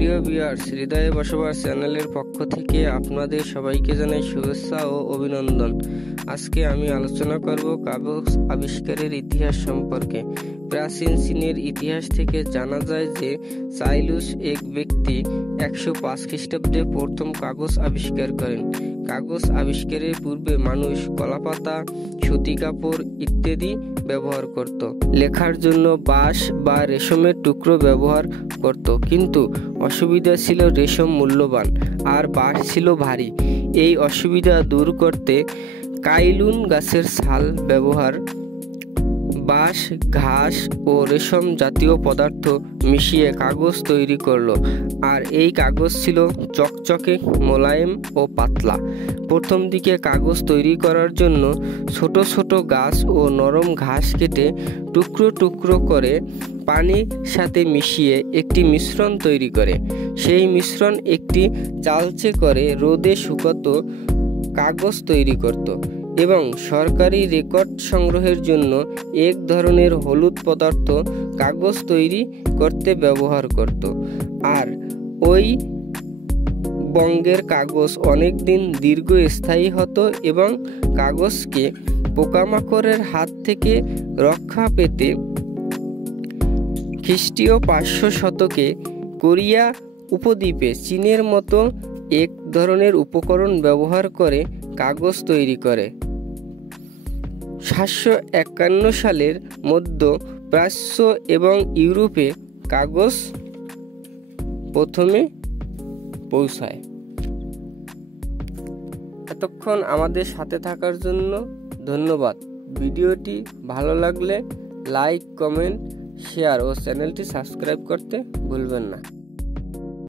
প্রিয় ভিউয়ার্স, হৃদয়ে বসবাস চ্যানেলের পক্ষ থেকে আপনাদের সবাইকে জানাই শুভেচ্ছা ও অভিনন্দন। আজকে আমি আলোচনা করব কাগজ আবিষ্কারের ইতিহাস সম্পর্কে। প্রাচীন চীনের ইতিহাস থেকে জানা যায় যে চাইলুস এক ব্যক্তি 105 খ্রিস্টাব্দে প্রথম কাগজ আবিষ্কার করেন। কাগজ আবিষ্কারের পূর্বে মানুষ কলাপাতা, সুতি কাপড় ইত্যাদি ব্যবহার করত। লেখার জন্য বাঁশ বা রেশমের টুকরো ব্যবহার করত, কিন্তু অসুবিধা ছিল রেশম মূল্যবান আর বাঁশ ছিল ভারী। এই অসুবিধা দূর করতে কাইলুন গাছের ছাল ব্যবহার, বাঁশ, ঘাস ও রেশম জাতীয় পদার্থ মিশিয়ে কাগজ তৈরি করলো। আর এই কাগজ ছিল চকচকে, মোলায়েম ও পাতলা। প্রথম দিকে কাগজ তৈরি করার জন্য ছোট ছোট গাছ ও নরম ঘাস কেটে টুকরো টুকরো করে পানির সাথে মিশিয়ে একটি মিশ্রণ তৈরি করে। সেই মিশ্রণ একটি চালচে করে রোদে শুকাতো কাগজ তৈরি করত এবং সরকারি রেকর্ড সংগ্রহের জন্য এক ধরনের হলুদ পদার্থ কাগজ তৈরি করতে ব্যবহার করত। আর ওই বঙ্গের কাগজ অনেক দিন দীর্ঘস্থায়ী হতো এবং কাগজকে পোকামাকড়ের হাত থেকে রক্ষা পেতে খ্রিস্টীয় 500 শতকে কোরিয়া উপদ্বীপে চীনের মতো এক ধরনের উপকরণ ব্যবহার করে কাগজ তৈরি করে। 751 সালের মধ্য প্রাচ্য এবং ইউরোপে কাগজ প্রথমে পৌঁছায়। এতক্ষণ আমাদের সাথে থাকার জন্য ধন্যবাদ। ভিডিওটি ভালো লাগলে লাইক, কমেন্ট, শেয়ার ও চ্যানেলটি সাবস্ক্রাইব করতে ভুলবেন না।